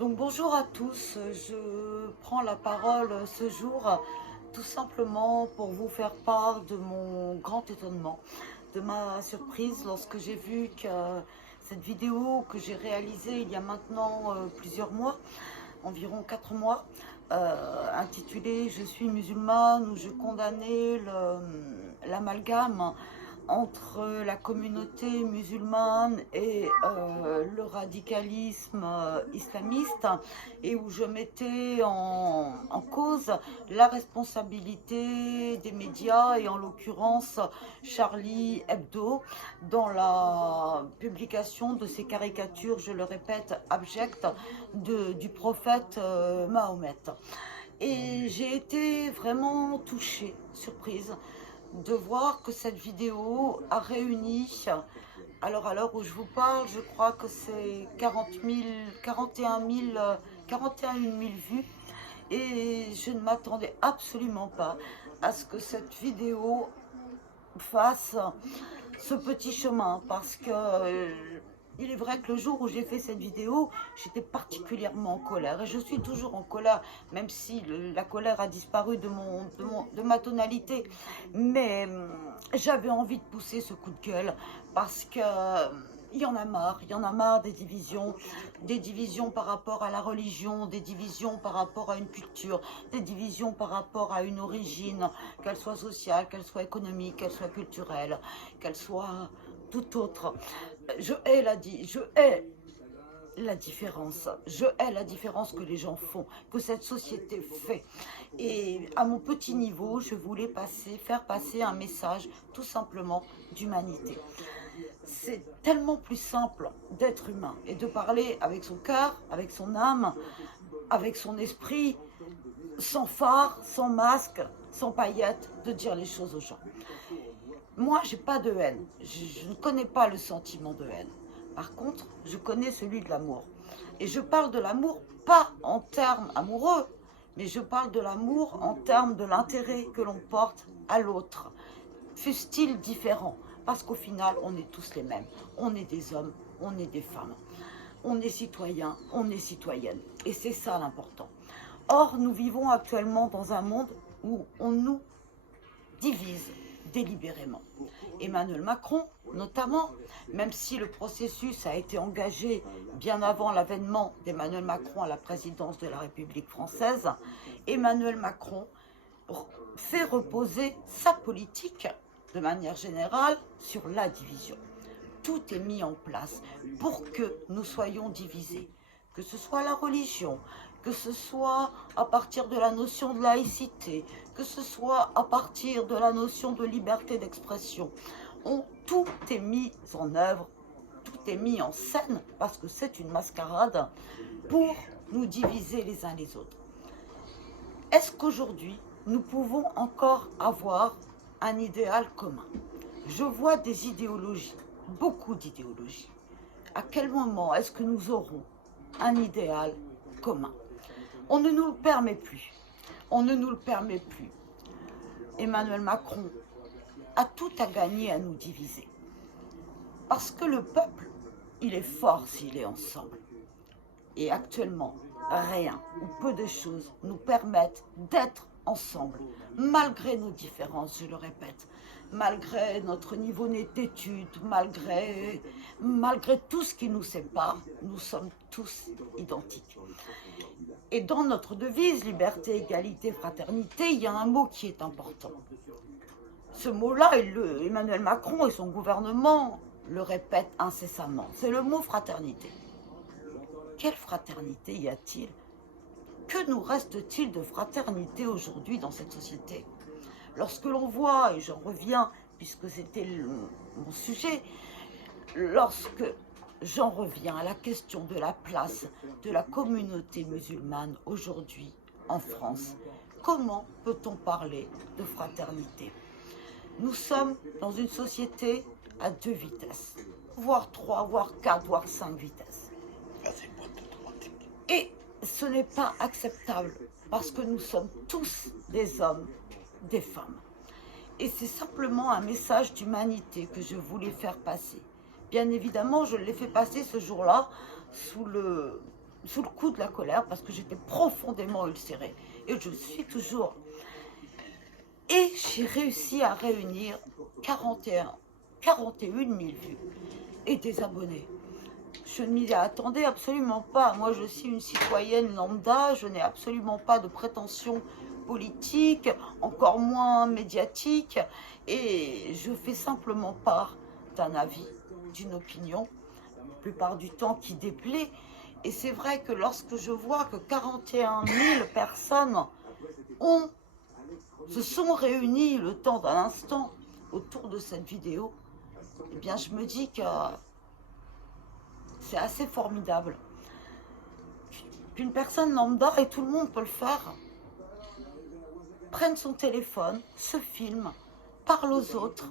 Donc bonjour à tous, je prends la parole ce jour tout simplement pour vous faire part de mon grand étonnement, de ma surprise lorsque j'ai vu que cette vidéo que j'ai réalisée il y a maintenant plusieurs mois, environ 4 mois, intitulée «Je suis musulmane» où je condamnais l'amalgame entre la communauté musulmane et le radicalisme islamiste, et où je mettais en cause la responsabilité des médias et en l'occurrence Charlie Hebdo dans la publication de ces caricatures, je le répète, abjectes du prophète Mahomet. Et j'ai été vraiment touchée, surprise, de voir que cette vidéo a réuni, alors à l'heure où je vous parle, je crois que c'est 41 000 vues, et je ne m'attendais absolument pas à ce que cette vidéo fasse ce petit chemin, parce que il est vrai que le jour où j'ai fait cette vidéo, j'étais particulièrement en colère, et je suis toujours en colère, même si la colère a disparu de ma tonalité. Mais j'avais envie de pousser ce coup de gueule, parce que il y en a marre des divisions par rapport à la religion, des divisions par rapport à une culture, des divisions par rapport à une origine, qu'elle soit sociale, qu'elle soit économique, qu'elle soit culturelle, qu'elle soit tout autre. Je hais la différence. Je hais la différence que les gens font, que cette société fait. Et à mon petit niveau, je voulais faire passer un message tout simplement d'humanité. C'est tellement plus simple d'être humain et de parler avec son cœur, avec son âme, avec son esprit, sans phare, sans masque, sans paillettes, de dire les choses aux gens. Moi, j'ai pas de haine. Je ne connais pas le sentiment de haine. Par contre, je connais celui de l'amour. Et je parle de l'amour pas en termes amoureux, mais je parle de l'amour en termes de l'intérêt que l'on porte à l'autre, fût-il différent. Parce qu'au final, on est tous les mêmes. On est des hommes, on est des femmes. On est citoyens, on est citoyennes. Et c'est ça l'important. Or, nous vivons actuellement dans un monde où on nous divise délibérément. Emmanuel Macron, notamment, même si le processus a été engagé bien avant l'avènement d'Emmanuel Macron à la présidence de la République française, Emmanuel Macron fait reposer sa politique, de manière générale, sur la division. Tout est mis en place pour que nous soyons divisés, que ce soit la religion, que ce soit à partir de la notion de laïcité, que ce soit à partir de la notion de liberté d'expression. Tout est mis en œuvre, tout est mis en scène, parce que c'est une mascarade pour nous diviser les uns les autres. Est-ce qu'aujourd'hui, nous pouvons encore avoir un idéal commun? Je vois des idéologies, beaucoup d'idéologies. À quel moment est-ce que nous aurons un idéal commun? On ne nous le permet plus. On ne nous le permet plus. Emmanuel Macron a tout à gagner à nous diviser. Parce que le peuple, il est fort s'il est ensemble. Et actuellement, rien ou peu de choses nous permettent d'être ensemble, malgré nos différences, je le répète, malgré notre niveau d'études, malgré tout ce qui nous sépare, nous sommes tous identiques. Et dans notre devise, liberté, égalité, fraternité, il y a un mot qui est important. Ce mot-là, Emmanuel Macron et son gouvernement le répètent incessamment. C'est le mot fraternité. Quelle fraternité y a-t-il? Que nous reste-t-il de fraternité aujourd'hui dans cette société? Lorsque l'on voit, et j'en reviens puisque c'était mon sujet, lorsque j'en reviens à la question de la place de la communauté musulmane aujourd'hui en France, comment peut-on parler de fraternité? Nous sommes dans une société à 2 vitesses, voire 3, voire 4, voire 5 vitesses. Et ce n'est pas acceptable, parce que nous sommes tous des hommes, des femmes. Et c'est simplement un message d'humanité que je voulais faire passer. Bien évidemment, je l'ai fait passer ce jour-là sous le sous le coup de la colère parce que j'étais profondément ulcérée. Et je le suis toujours. Et j'ai réussi à réunir 41 000 vues et des abonnés. Je ne m'y attendais absolument pas. Moi, je suis une citoyenne lambda, je n'ai absolument pas de prétention politique, encore moins médiatique, et je fais simplement part d'un avis, d'une opinion, la plupart du temps qui déplaît. Et c'est vrai que lorsque je vois que 41 000 personnes se sont réunies le temps d'un instant autour de cette vidéo, eh bien je me dis que c'est assez formidable qu'une personne lambda, et tout le monde peut le faire, prenne son téléphone, se filme, parle aux autres,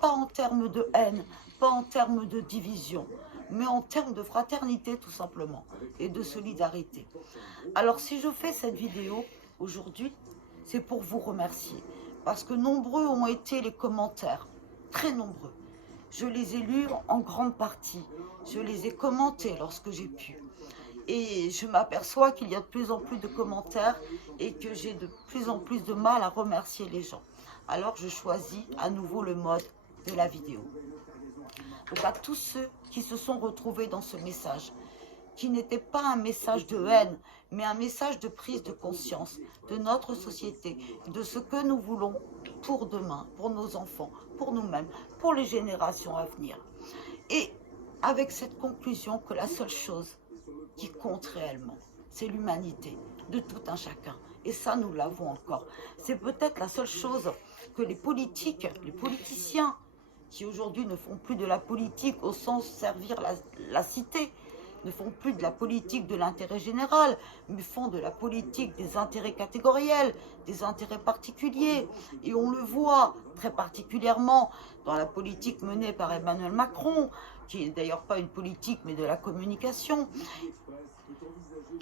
pas en termes de haine, pas en termes de division, mais en termes de fraternité tout simplement, et de solidarité. Alors si je fais cette vidéo aujourd'hui, c'est pour vous remercier, parce que nombreux ont été les commentaires, très nombreux. Je les ai lus en grande partie, je les ai commentés lorsque j'ai pu. Et je m'aperçois qu'il y a de plus en plus de commentaires et que j'ai de plus en plus de mal à remercier les gens. Alors je choisis à nouveau le mode de la vidéo. Donc à tous ceux qui se sont retrouvés dans ce message, qui n'était pas un message de haine, mais un message de prise de conscience de notre société, de ce que nous voulons pour demain, pour nos enfants, pour nous-mêmes, pour les générations à venir. Et avec cette conclusion que la seule chose qui compte réellement, c'est l'humanité de tout un chacun. Et ça, nous l'avons encore. C'est peut-être la seule chose que les politiques, les politiciens, qui aujourd'hui ne font plus de la politique au sens servir la cité, ne font plus de la politique de l'intérêt général, mais font de la politique des intérêts catégoriels, des intérêts particuliers. Et on le voit très particulièrement dans la politique menée par Emmanuel Macron, qui n'est d'ailleurs pas une politique, mais de la communication.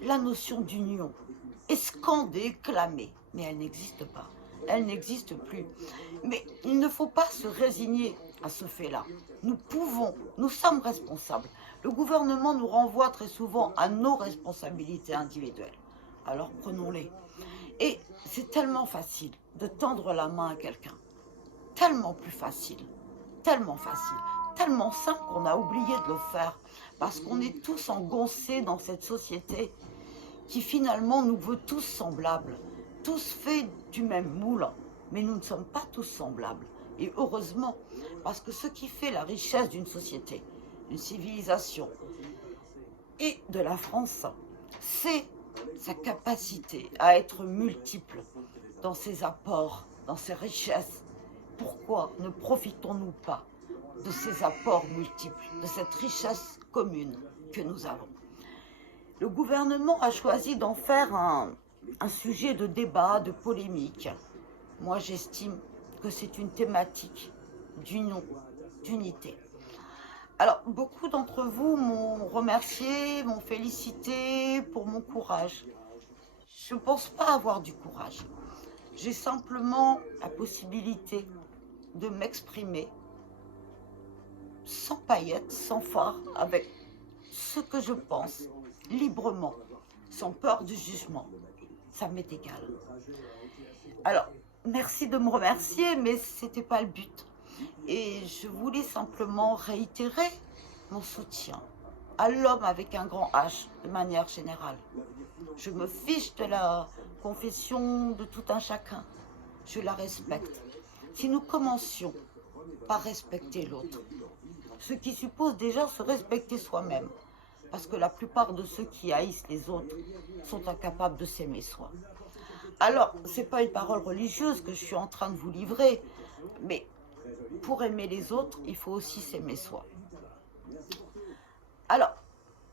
La notion d'union est scandée, clamée, mais elle n'existe pas. Elle n'existe plus. Mais il ne faut pas se résigner à ce fait-là. Nous pouvons, nous sommes responsables. Le gouvernement nous renvoie très souvent à nos responsabilités individuelles. Alors prenons-les. Et c'est tellement facile de tendre la main à quelqu'un. Tellement plus facile. Tellement facile. Tellement simple qu'on a oublié de le faire. Parce qu'on est tous engoncés dans cette société qui finalement nous veut tous semblables. Tous faits du même moule. Mais nous ne sommes pas tous semblables. Et heureusement, parce que ce qui fait la richesse d'une société, d'une civilisation et de la France, c'est sa capacité à être multiple dans ses apports, dans ses richesses. Pourquoi ne profitons-nous pas de ces apports multiples, de cette richesse commune que nous avons? Le gouvernement a choisi d'en faire un sujet de débat, de polémique. Moi, j'estime que c'est une thématique d'union, d'unité. Alors, beaucoup d'entre vous m'ont remercié, m'ont félicité pour mon courage. Je ne pense pas avoir du courage. J'ai simplement la possibilité de m'exprimer sans paillettes, sans phare, avec ce que je pense, librement, sans peur du jugement. Ça m'est égal. Alors, merci de me remercier, mais ce n'était pas le but. Et je voulais simplement réitérer mon soutien à l'homme avec un grand H, de manière générale. Je me fiche de la confession de tout un chacun. Je la respecte. Si nous commencions par respecter l'autre, ce qui suppose déjà se respecter soi-même, parce que la plupart de ceux qui haïssent les autres sont incapables de s'aimer soi. Alors, ce n'est pas une parole religieuse que je suis en train de vous livrer, mais pour aimer les autres, il faut aussi s'aimer soi. Alors,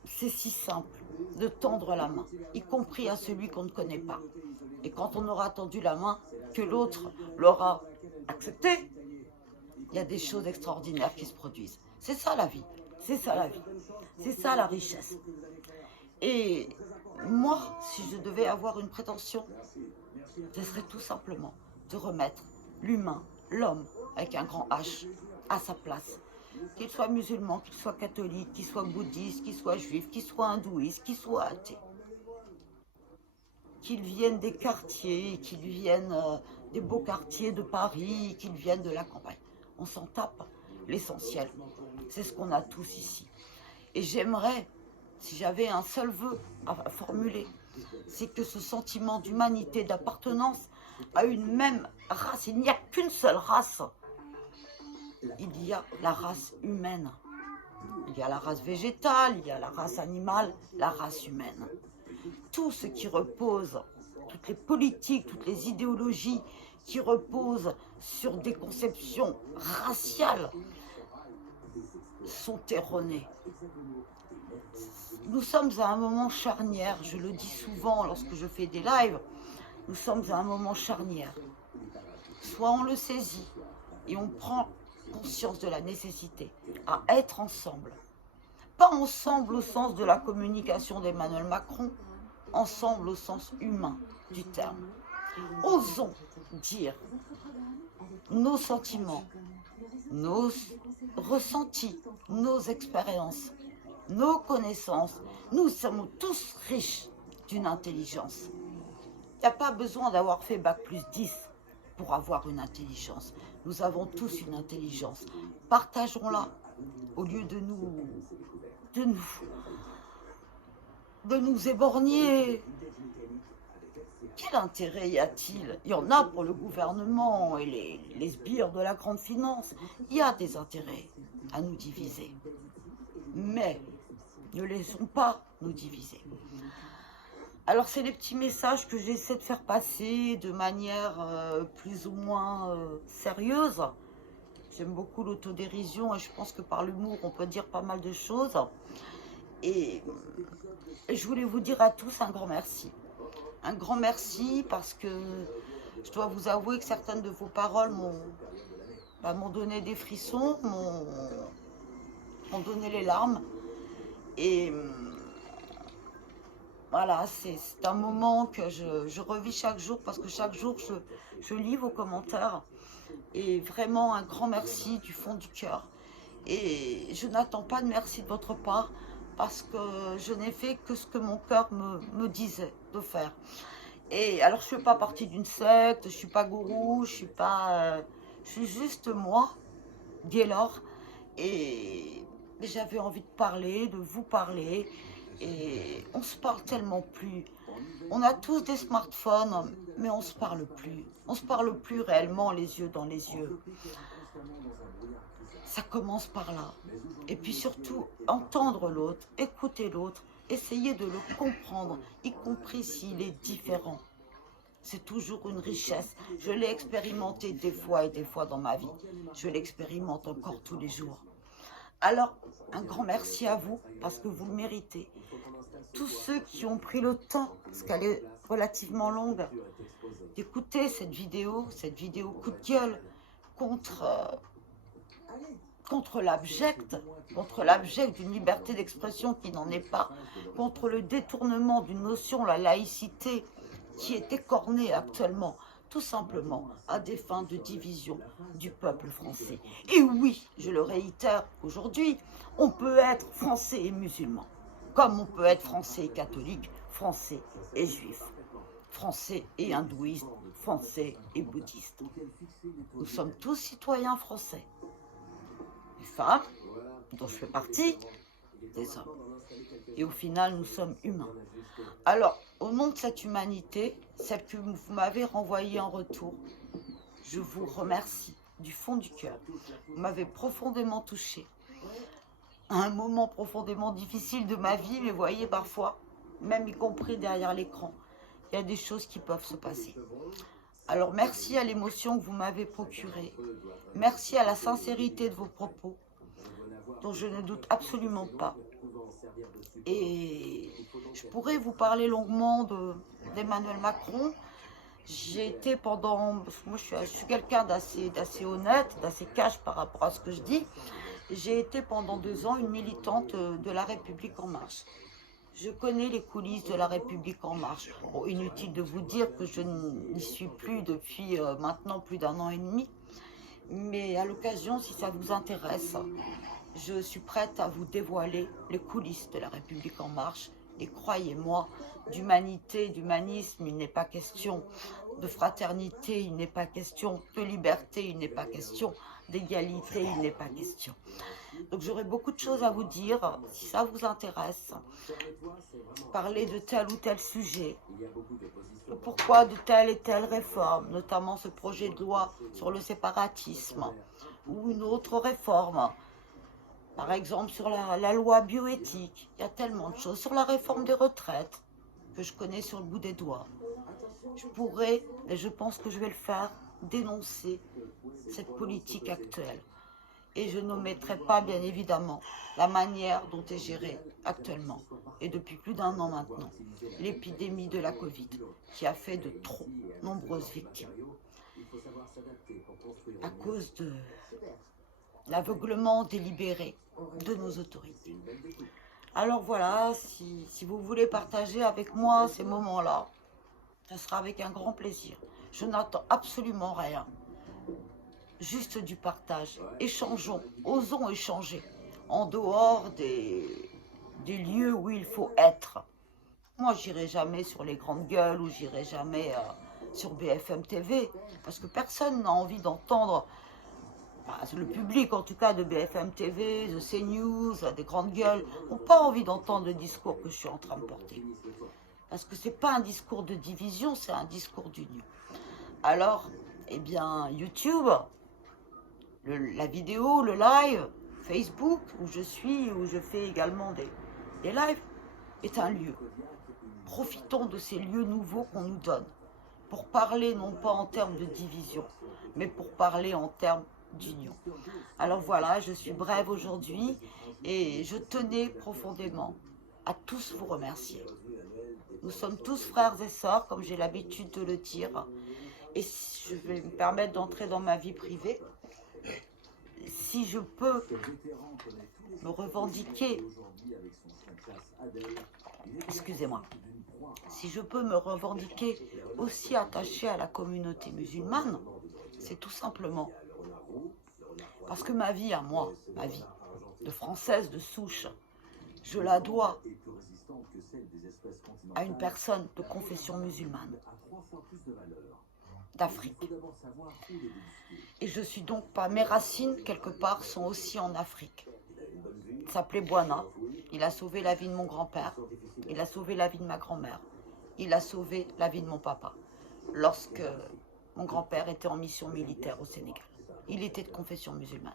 c'est si simple de tendre la main, y compris à celui qu'on ne connaît pas. Et quand on aura tendu la main, que l'autre l'aura accepté, il y a des choses extraordinaires qui se produisent. C'est ça la vie, c'est ça la vie, c'est ça la richesse. Et moi, si je devais avoir une prétention, ce serait tout simplement de remettre l'humain, l'homme, avec un grand H, à sa place. Qu'ils soient musulmans, qu'ils soient catholiques, qu'ils soient bouddhistes, qu'ils soient juifs, qu'ils soient hindouistes, qu'ils soient athées. Qu'ils viennent des quartiers, qu'ils viennent des beaux quartiers de Paris, qu'ils viennent de la campagne. On s'en tape, l'essentiel. C'est ce qu'on a tous ici. Et j'aimerais, si j'avais un seul vœu à formuler, c'est que ce sentiment d'humanité, d'appartenance à une même race, il n'y a qu'une seule race. Il y a la race humaine. Il y a la race végétale, il y a la race animale, la race humaine. Tout ce qui repose, toutes les politiques, toutes les idéologies qui reposent sur des conceptions raciales sont erronées. Nous sommes à un moment charnière, je le dis souvent lorsque je fais des lives, nous sommes à un moment charnière. Soit on le saisit et on prend conscience de la nécessité à être ensemble. Pas ensemble au sens de la communication d'Emmanuel Macron, ensemble au sens humain du terme. Osons dire nos sentiments, nos ressentis, nos expériences, nos connaissances. Nous sommes tous riches d'une intelligence. Il n'y a pas besoin d'avoir fait Bac+10 pour avoir une intelligence. Nous avons tous une intelligence. Partageons-la au lieu de nous éborgner. Quel intérêt y a-t-il? Il y en a pour le gouvernement et les sbires de la grande finance. Il y a des intérêts à nous diviser. Mais ne laissons pas nous diviser. Alors c'est les petits messages que j'essaie de faire passer de manière plus ou moins sérieuse. J'aime beaucoup l'autodérision et je pense que par l'humour on peut dire pas mal de choses. Et je voulais vous dire à tous un grand merci. Un grand merci parce que je dois vous avouer que certaines de vos paroles m'ont donné des frissons, m'ont donné les larmes. Et voilà, c'est un moment que je revis chaque jour parce que chaque jour je lis vos commentaires. Et vraiment un grand merci du fond du cœur. Et je n'attends pas de merci de votre part parce que je n'ai fait que ce que mon cœur me disait de faire. Et alors je ne fais pas partie d'une secte, je ne suis pas gourou, je suis juste moi, Gaylor. Et j'avais envie de parler, de vous parler. Et on se parle tellement plus. On a tous des smartphones, mais on se parle plus. On se parle plus réellement les yeux dans les yeux. Ça commence par là. Et puis surtout, entendre l'autre, écouter l'autre, essayer de le comprendre, y compris s'il est différent. C'est toujours une richesse. Je l'ai expérimenté des fois et des fois dans ma vie. Je l'expérimente encore tous les jours. Alors, un grand merci à vous, parce que vous le méritez. Tous ceux qui ont pris le temps, parce qu'elle est relativement longue, d'écouter cette vidéo coup de gueule, contre l'abject d'une liberté d'expression qui n'en est pas, contre le détournement d'une notion, la laïcité, qui est écornée actuellement, tout simplement à des fins de division du peuple français. Et oui, je le réitère aujourd'hui, on peut être français et musulman, comme on peut être français et catholique, français et juif, français et hindouiste, français et bouddhiste. Nous sommes tous citoyens français. Les femmes, dont je fais partie, des hommes. Et au final, nous sommes humains. Alors, au nom de cette humanité, celle que vous m'avez renvoyée en retour, je vous remercie du fond du cœur. Vous m'avez profondément touchée. À un moment profondément difficile de ma vie, mais vous voyez, parfois, même y compris derrière l'écran, il y a des choses qui peuvent se passer. Alors, merci à l'émotion que vous m'avez procurée. Merci à la sincérité de vos propos, dont je ne doute absolument pas. Et je pourrais vous parler longuement d'Emmanuel Macron. J'ai été moi je suis quelqu'un d'assez honnête, d'assez cash par rapport à ce que je dis. J'ai été pendant 2 ans une militante de La République En Marche. Je connais les coulisses de La République En Marche. Bon, inutile de vous dire que je n'y suis plus depuis maintenant plus d'1 an et demi. Mais à l'occasion, si ça vous intéresse, je suis prête à vous dévoiler les coulisses de la République en marche. Et croyez-moi, d'humanité, d'humanisme, il n'est pas question. De fraternité, il n'est pas question. De liberté, il n'est pas question. D'égalité, il n'est pas question. Donc j'aurai beaucoup de choses à vous dire, si ça vous intéresse. Parler de tel ou tel sujet. Pourquoi de telle et telle réforme, notamment ce projet de loi sur le séparatisme. Ou une autre réforme. Par exemple, sur la loi bioéthique, il y a tellement de choses. Sur la réforme des retraites, que je connais sur le bout des doigts. Je pourrais, et je pense que je vais le faire, dénoncer cette politique actuelle. Et je n'omettrai pas, bien évidemment, la manière dont est gérée actuellement, et depuis plus d'1 an maintenant, l'épidémie de la Covid, qui a fait de trop nombreuses victimes, à cause de l'aveuglement délibéré de nos autorités. Alors voilà, si vous voulez partager avec moi ces moments-là, ce sera avec un grand plaisir. Je n'attends absolument rien. Juste du partage. Échangeons, osons échanger en dehors des lieux où il faut être. Moi, j'irai jamais sur les grandes gueules ou j'irai jamais sur BFM TV parce que personne n'a envie d'entendre, le public en tout cas de BFM TV, de CNews, des grandes gueules, n'ont pas envie d'entendre le discours que je suis en train de porter. Parce que ce n'est pas un discours de division, c'est un discours d'union. Alors, eh bien, YouTube, la vidéo, le live, Facebook, où je suis, où je fais également des lives, est un lieu. Profitons de ces lieux nouveaux qu'on nous donne pour parler non pas en termes de division, mais pour parler en termes d'union. Alors voilà, je suis brève aujourd'hui et je tenais profondément à tous vous remercier. Nous sommes tous frères et sœurs, comme j'ai l'habitude de le dire, et je vais me permettre d'entrer dans ma vie privée. Si je peux me revendiquer, excusez-moi, si je peux me revendiquer aussi attaché à la communauté musulmane, c'est tout simplement parce que ma vie à moi, ma vie de française de souche, je la dois à une personne de confession musulmane d'Afrique. Et je suis donc pas, mes racines quelque part sont aussi en Afrique. Il s'appelait Bouana, il a sauvé la vie de mon grand-père, il a sauvé la vie de ma grand-mère, il a sauvé la vie de mon papa lorsque mon grand-père était en mission militaire au Sénégal. Il était de confession musulmane.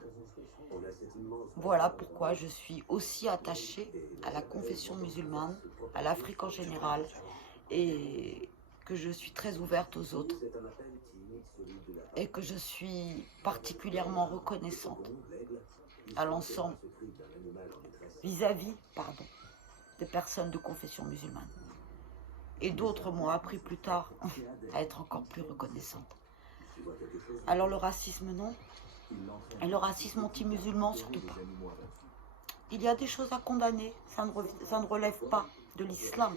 Voilà pourquoi je suis aussi attachée à la confession musulmane, à l'Afrique en général, et que je suis très ouverte aux autres, et que je suis particulièrement reconnaissante à l'ensemble vis-à-vis, des personnes de confession musulmane. Et d'autres m'ont appris plus tard à être encore plus reconnaissante. Alors le racisme, non. Et le racisme anti-musulman, surtout pas. Il y a des choses à condamner, ça ne relève pas de l'islam.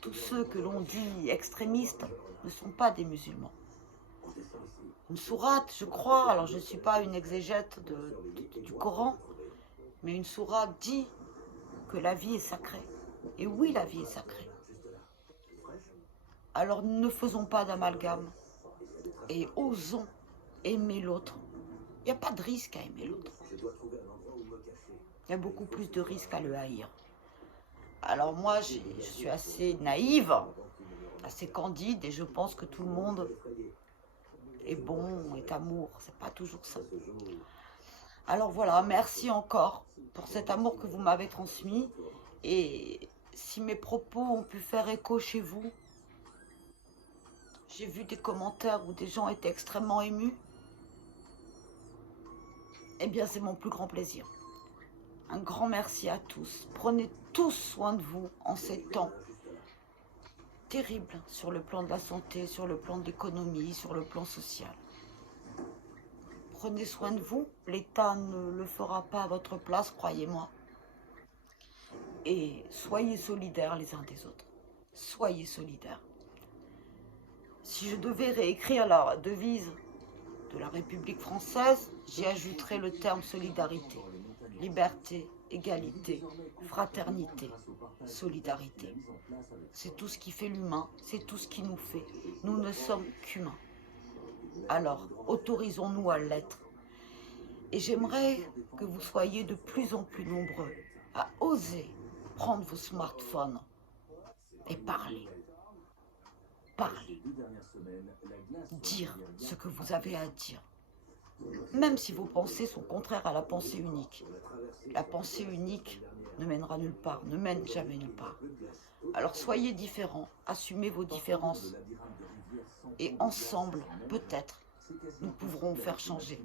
Tous ceux que l'on dit extrémistes ne sont pas des musulmans. Une sourate, je crois, alors je ne suis pas une exégète du Coran, mais une sourate dit que la vie est sacrée. Et oui, la vie est sacrée. Alors ne faisons pas d'amalgame et osons aimer l'autre. Il n'y a pas de risque à aimer l'autre. Il y a beaucoup plus de risque à le haïr. Alors moi, je suis assez naïve, assez candide, et je pense que tout le monde est bon, est amour. C'est pas toujours ça. Alors voilà, merci encore pour cet amour que vous m'avez transmis. Et si mes propos ont pu faire écho chez vous, j'ai vu des commentaires où des gens étaient extrêmement émus. Eh bien, c'est mon plus grand plaisir. Un grand merci à tous. Prenez tous soin de vous en ces temps terribles sur le plan de la santé, sur le plan de l'économie, sur le plan social. Prenez soin de vous. L'État ne le fera pas à votre place, croyez-moi. Et soyez solidaires les uns des autres. Soyez solidaires. Si je devais réécrire la devise de la République française, j'y ajouterai le terme solidarité. Liberté, égalité, fraternité, solidarité. C'est tout ce qui fait l'humain, c'est tout ce qui nous fait. Nous ne sommes qu'humains. Alors, autorisons-nous à l'être. Et j'aimerais que vous soyez de plus en plus nombreux à oser prendre vos smartphones et parler. Parler. Dire ce que vous avez à dire. Même si vos pensées sont contraires à la pensée unique. La pensée unique ne mènera nulle part, ne mène jamais nulle part. Alors soyez différents, assumez vos différences. Et ensemble, peut-être, nous pourrons faire changer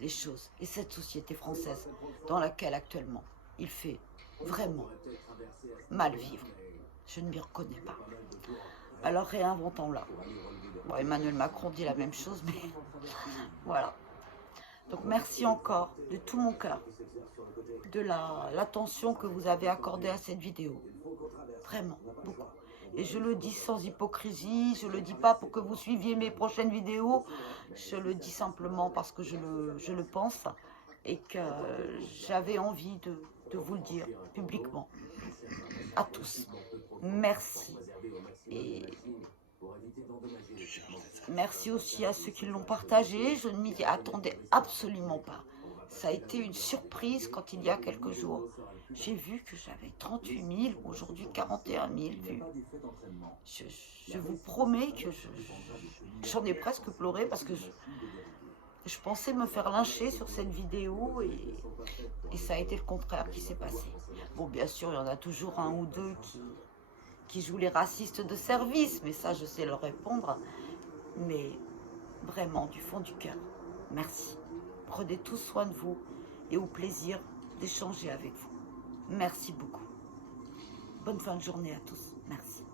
les choses. Et cette société française dans laquelle actuellement il fait vraiment mal vivre, je ne m'y reconnais pas. Alors réinventons-la. Bon, Emmanuel Macron dit la même chose, mais voilà. Donc merci encore de tout mon cœur de l'attention que vous avez accordée à cette vidéo. Vraiment, beaucoup. Et je le dis sans hypocrisie, je ne le dis pas pour que vous suiviez mes prochaines vidéos, je le dis simplement parce que je le pense et que j'avais envie de vous le dire publiquement. À tous, merci. Et merci aussi à ceux qui l'ont partagé, je ne m'y attendais absolument pas. Ça a été une surprise quand il y a quelques jours, j'ai vu que j'avais 38 000, aujourd'hui 41 000 vues. Je vous promets que j'en ai presque pleuré parce que je pensais me faire lyncher sur cette vidéo et ça a été le contraire qui s'est passé. Bon, bien sûr, il y en a toujours un ou deux qui jouent les racistes de service, mais ça, je sais leur répondre. Mais vraiment, du fond du cœur, merci. Prenez tous soin de vous et au plaisir d'échanger avec vous. Merci beaucoup. Bonne fin de journée à tous. Merci.